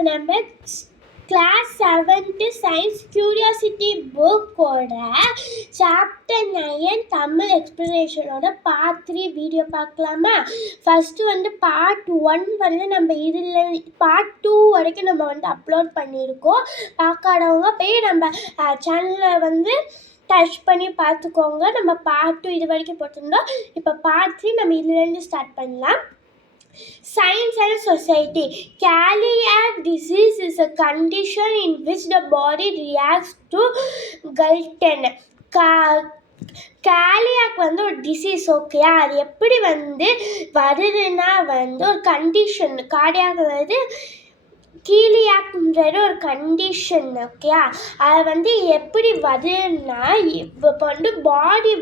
இப்போ நம்ம class 7th science curiosity புக்கோட சாப்டர் 9 தமிழ் எக்ஸ்பிளனேஷனோட பார்ட் 3 வீடியோ பார்க்கலாமா? ஃபஸ்ட்டு பார்ட் 1 நம்ம இதில் பார்ட் 2 வரைக்கும் நம்ம அப்லோட் பண்ணியிருக்கோம். பார்க்காதவங்க போய் நம்ம சேனலில் டச் பண்ணி பார்த்துக்கோங்க. நம்ம பார்ட் 2 இது வரைக்கும் போட்டிருந்தோம். இப்போ பார்ட் 3 நம்ம இதுலேருந்து ஸ்டார்ட் பண்ணலாம். Science and society. Celiac disease is a condition in which the body reacts to gluten. கேலியாக் ஒரு டிசீஸ். ஓகேயா? அது எப்படி வருதுன்னா ஒரு கண்டிஷன். கார்டியாக் கீலியாக்ன்றது ஒரு கண்டிஷன். ஓகேயா? அது எப்படி வருதுன்னா இப்போ பாடி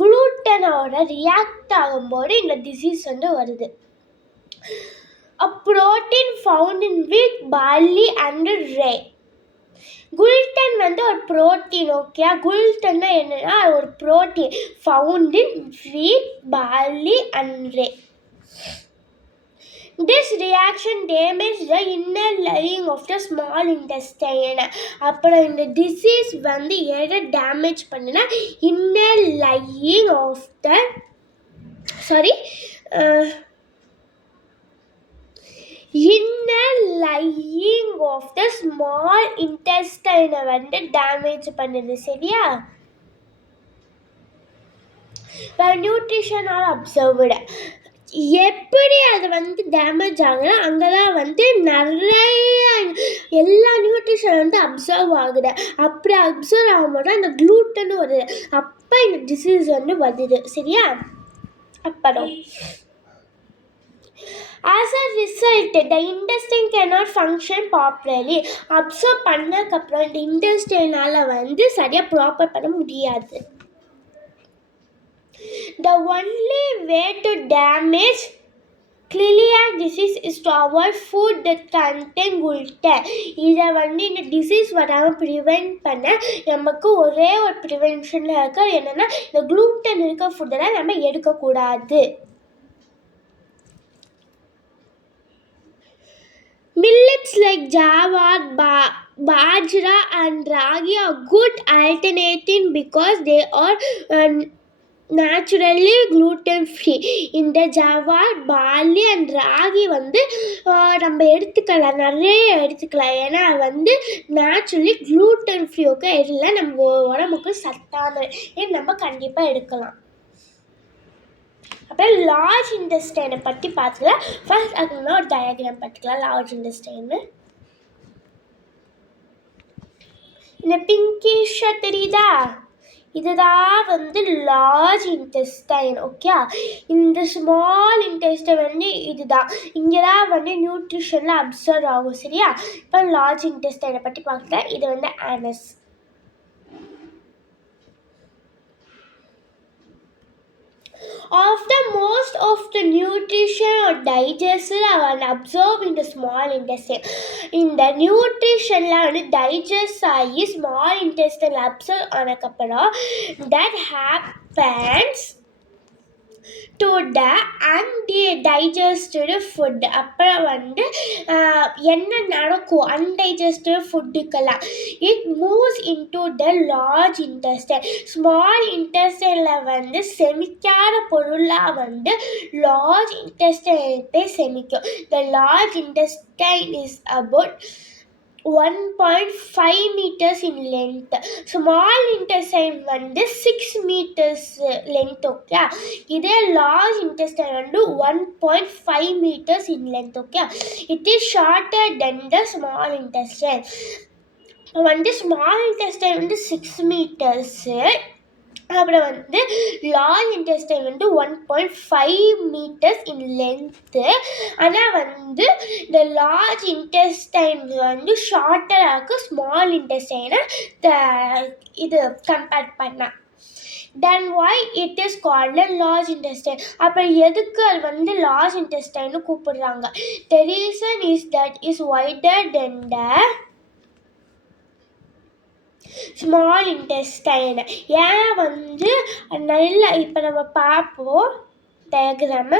குளூட்டனோட ரியாக்ட் ஆகும்போது இந்த டிசீஸ் வருது. A protein found in wheat, barley and rye. Gluten ஒரு புரோட்டீன். ஓகே? குளுட்டன்னா என்னன்னா ஒரு protein found in wheat, barley and rye. This reaction damages the inner lining of the small intestine. அப்புறம் இந்த டிசீஸ் எதை டேமேஜ் பண்ணுனா inner lining of the small இன்டெஸ்டைனை damage பண்ணுது. சரியா? Nutrition are absorbed. எப்படி அது டேமேஜ் ஆகுதுன்னா அங்கதான் நிறைய எல்லா நியூட்ரிஷன் அப்சர்வ் ஆகுது. அப்படி அப்சர்வ் ஆகும்போது அந்த குளூட்டன் வருது. அப்போ இந்த டிசீஸ் வருது. சரியா? அப்புறம் as a result the intestine cannot function properly. Observe பண்ணதுக்கப்புறம் இந்த இன்டெஸ்டைனால சரியாக ப்ராப்பர் பண்ண முடியாது. The only way to damage celiac disease is to avoid food that contain gluten. இதை இந்த டிசீஸ் வராமல் ப்ரிவென்ட் பண்ண நமக்கு ஒரே ஒரு ப்ரிவென்ஷனில் இருக்க என்னென்னா இந்த குளூட்டன் இருக்க ஃபுட்டெல்லாம் நம்ம எடுக்கக்கூடாது. Millets like jawar, bajra and ragi are good alternative because they are naturally gluten free. இந்த ஜவார், பார்லி அண்ட் ராகி நம்ம எடுத்துக்கலாம், நிறைய எடுத்துக்கலாம். ஏன்னா நேச்சுரலி gluten free. ஓகே? இல்லை நம்ம உடம்புக்கு சத்தான நம்ம கண்டிப்பாக எடுக்கலாம். அப்புறம் லார்ஜ் இன்டெஸ்டைனை பற்றி பார்த்துக்கலாம். ஃபர்ஸ்ட் அதுக்கு ஒரு டயக்ராம் பார்த்துக்கலாம். லார்ஜ் இன்டெஸ்டைனு இந்த பிங்கிஷாக தெரியுதா? இதுதான் லார்ஜ் இன்டெஸ்டைன். ஓகே? இந்த ஸ்மால் இன்டெஸ்டைன் இதுதான். இங்கே தான் நியூட்ரிஷனில் அப்சர்வ் ஆகும். சரியா? இப்போ லார்ஜ் இன்டெஸ்டைனை பற்றி பார்க்கலாம். இது anus. Most of the nutrition or digested are absorbed in the small intestine. In the nutrition digest ஆகி small intestine absorb ஆனதுக்கப்புறம் that happens to the undigested food. அப்புறம் என்ன நடக்கும் undigested ஃபுட்டுக்கெல்லாம்? It moves into the large intestine. Small இன்டெஸ்டைனில் செமிக்காத பொருளாக large intestine செமிக்கும். The large intestine is about 1.5 meters in length. Small intestine 6 meters length. Okay? இதே large intestine 1.5 meters in length. Okay? It is shorter than the small intestine. small intestine 6 meters. அப்புறம் large intestine 1.5 meters in length. ஆனால் இந்த large intestine ஷார்ட்டராக இருக்கும் small இன்டெஸ்டைனை இது compare பண்ணால். Then why it is called a large intestine? அப்புறம் எதுக்கு அது large intestine கூப்பிடுறாங்க? The reason is that is wider than the small intestine. ஏன் நல்லா இப்போ நம்ம பார்ப்போம் டயக்ராமு.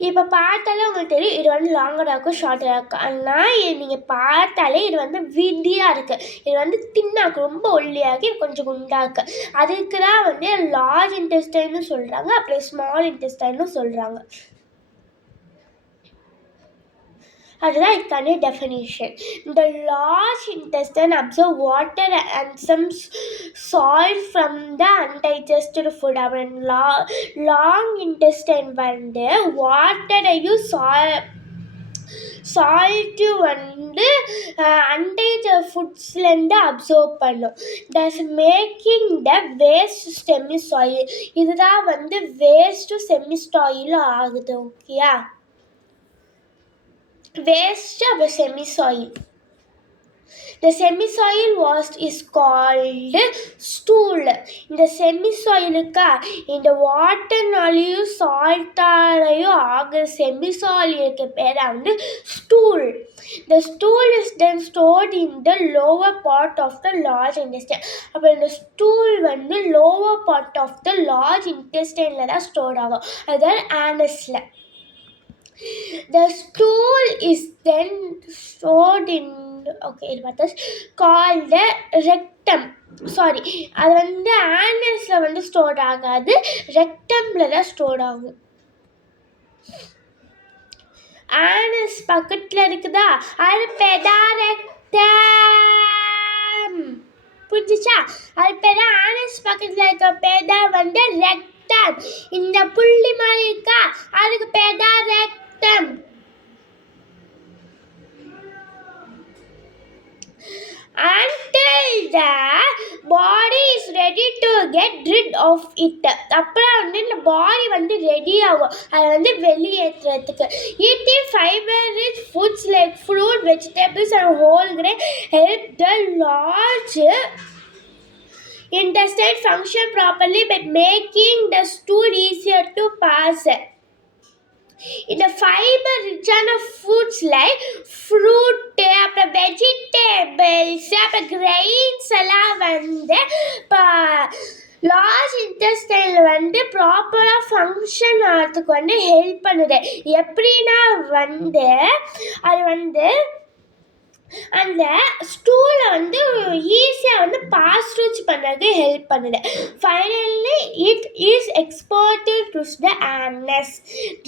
இப்போ பார்த்தாலே உங்களுக்கு தெரியும் இது வந்து லாங்கராக இருக்கும் ஷார்ட்டராக இருக்கும். ஆனால் இது நீங்கள் பார்த்தாலே இது வந்து விடியாக இருக்குது. இது வந்து தின்னாக்கு ரொம்ப ஒல்லியாகி கொஞ்சம் குண்டாக இருக்குது. அதுக்கு தான் வந்து லார்ஜ் இன்டெஸ்டைன்னு சொல்கிறாங்க, அப்புறம் ஸ்மால் இன்டெஸ்டைன்னு சொல்கிறாங்க. அதுதான் இதுக்கான definition. The large intestine absorb water and some salt from the undigested food. அப்புறம் லாங் இன்டெஸ்டைன் வந்து வாட்டரையும் சால்ட்டு வந்து அன்டைஜஸ்ட் ஃபுட்ஸ்லேருந்து அப்சர்வ் பண்ணும். தஸ் மேக்கிங் த வேஸ்ட் செமிசாயில். இதுதான் வந்து வேஸ்ட்டு செமிசாயில் ஆகுது. ஓகேயா, waste of a semi-soil. The semi-soil is called stool. இந்த semi-soilக்கு இந்த வாட்டர்னாலையும் சால்ட்டாலையும் ஆகிற semi-soilக்கு பேர் வந்து stool. The stool is then stored in the lower part of the large intestine. அப்போ இந்த stool வந்து lower part of the large intestineல தான் ஸ்டோர் ஆகும், அதாவது anusல. The stool is then stored in called the rectum. Sorry, அது வந்து anusல வந்து store ஆகாது, ரெக்டம்ல தான் ஸ்டோர் ஆகும். anus பக்கத்தில் இருக்குதா, அது பேதா ரெக்டம். புரிஞ்சிச்சா? அது பேதா anus பக்கத்தில் இருக்க பேதா வந்து ரெக்டம். இந்த புள்ளி மாதிரி இருக்கா, அதுக்கு பேதா rectum. Until the body is ready to get rid of it. அப்புறம் வந்து இந்த பாடி வந்து ரெடி ஆகும் அதை வந்து வெளியேற்றுறதுக்கு. Eating fiber-rich foods like fruit, vegetables and whole grain help the large intestine function properly by making the stool easier to pass. இந்த fibre ரிச்சான foods like fruit, அப்புறம் வெஜிடபிள்ஸ், அப்புறம் கிரெயின்ஸ் எல்லாம் வந்து இப்போ லார்ஜ் இன்டெஸ்டைனில் வந்து ப்ராப்பராக ஃபங்க்ஷன் ஆகிறதுக்கு வந்து ஹெல்ப் பண்ணுது. எப்படின்னா வந்து அது வந்து அந்த ஸ்டூலை வந்து ஈஸியாக வந்து பாஸ் ரூச் பண்ணுறதுக்கு ஹெல்ப் பண்ணுது. Finally it is exported to the anus.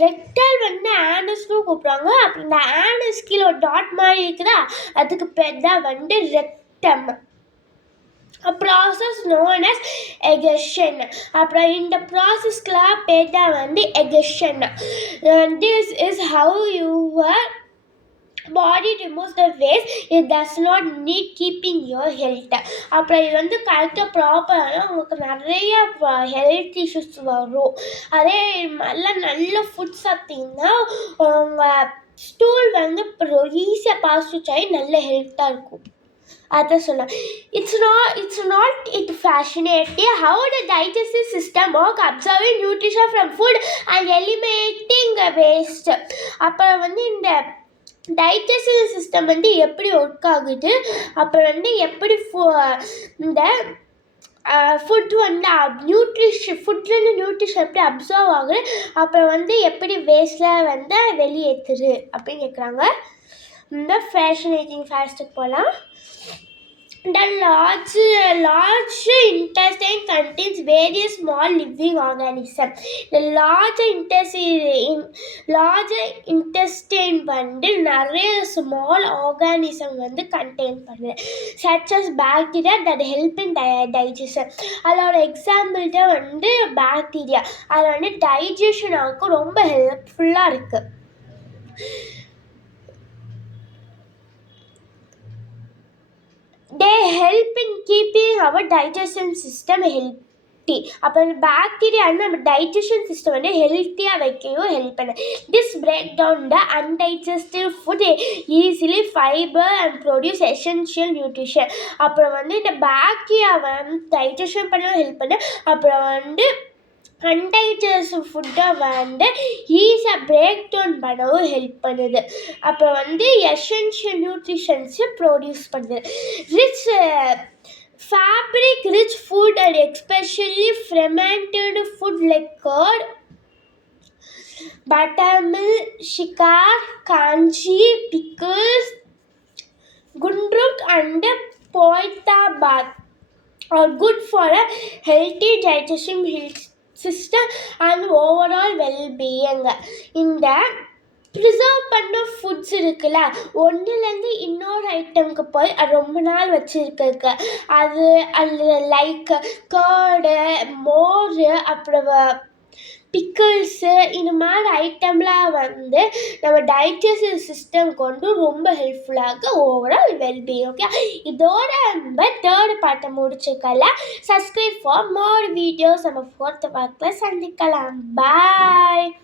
Rectal வந்து ஆனஸ்னு கூப்பிட்றாங்க. அப்புறம் இந்த ஆனஸ் கீழே ஒரு டாட் மாதிரி இருக்குதா, அதுக்கு பேர் தான் வந்து rectum. A process known as egestion. அப்புறம் இந்த ப்ராசஸ்க்கெலாம் பேர் தான் வந்து egestion. This is how your body removes the waste it does not need keeping your health. அப்புறம் இது வந்து கரெக்டாக ப்ராப்பராக உங்களுக்கு நிறைய ஹெல்த் இஷ்யூஸ் வரும். அதே நல்ல ஃபுட் சாப்பிட்டீங்கன்னா உங்கள் ஸ்டூல் வந்து ஈஸியாக பாஸ் ஆகி நல்ல ஹெல்த்தாக இருக்கும். அதான் சொன்னேன். It's not fascinating how the digestive system works, absorbing nutrition from food and eliminating waste. அப்புறம் வந்து இந்த டைஜஸ்டிவ் சிஸ்டம் வந்து எப்படி ஒர்க் ஆகுது, அப்புறம் வந்து எப்படி இந்த ஃபுட் வந்து ஃபுட்லேருந்து நியூட்ரிஷன் எப்படி அப்சர்வ் ஆகுது, அப்புறம் வந்து எப்படி வேஸ்ட்டில் வந்து வெளியேற்றுது அப்படின்னு கேட்குறாங்க. இந்த ஃபேஷனேட்டிங் ஃபேஸ்ட்டுக்கு போகலாம். The large intestine contains various small living organisms. The large intestine வந்து நிறைய small organism வந்து contain பண்ணுது, such as bacteria that help in digestion. அதோட எக்ஸாம்பிள் தான் வந்து பாக்டீரியா. அது வந்து டைஜஷன் ஆக ரொம்ப ஹெல்ப்ஃபுல்லாக இருக்குது. They help in keeping our digestion system healthy. அப்புறம் பாக்டீரியா வந்து நம்ம டைஜஷன் சிஸ்டம் வந்து ஹெல்த்தியாக வைக்கவும் ஹெல்ப் பண்ணு. This break down the undigested food easily fiber and produce essential nutrition. அப்புறம் வந்து இந்த பாக்டீரியா வந்து டைஜஷன் பண்ணவும் ஹெல்ப் பண்ணு, அப்புறம் வந்து அன்டைஜஸ்ட் ஃபுட்டை வந்து ஈஸியாக பிரேக் டவுன் பண்ணவும் ஹெல்ப் பண்ணுது. அப்புறம் வந்து எசென்ஷியல் நியூட்ரிஷன்ஸை ப்ரொடியூஸ் பண்ணுது. Rich food and especially fermented food like curd buttermilk, shikar, kanji, pickles, gundruk and poita bath are good for a healthy digestion system and overall well-being. இந்த preserve பண்ண foods இருக்குல்ல, ஒன்றுலேருந்து இன்னொரு ஐட்டமுக்கு போய் அது ரொம்ப நாள் வச்சுருக்கறதுக்கு அது லைக் கர்டு, மோர், அப்புறம் பிக்கிள்ஸு இந்த மாதிரி ஐட்டம்லாம் வந்து நம்ம டைஜஸ்டிவ் சிஸ்டம்க்கு வந்து ரொம்ப ஹெல்ப்ஃபுல்லாக ஓவரால் வெல்பீயிங். ஓகே, இதோட நம்ம தேர்ட் பார்ட்டை முடிச்சுக்கலாம். Subscribe for more videos. நம்ம ஃபோர்த் பார்ட்டில் சந்திக்கலாம். பாய்.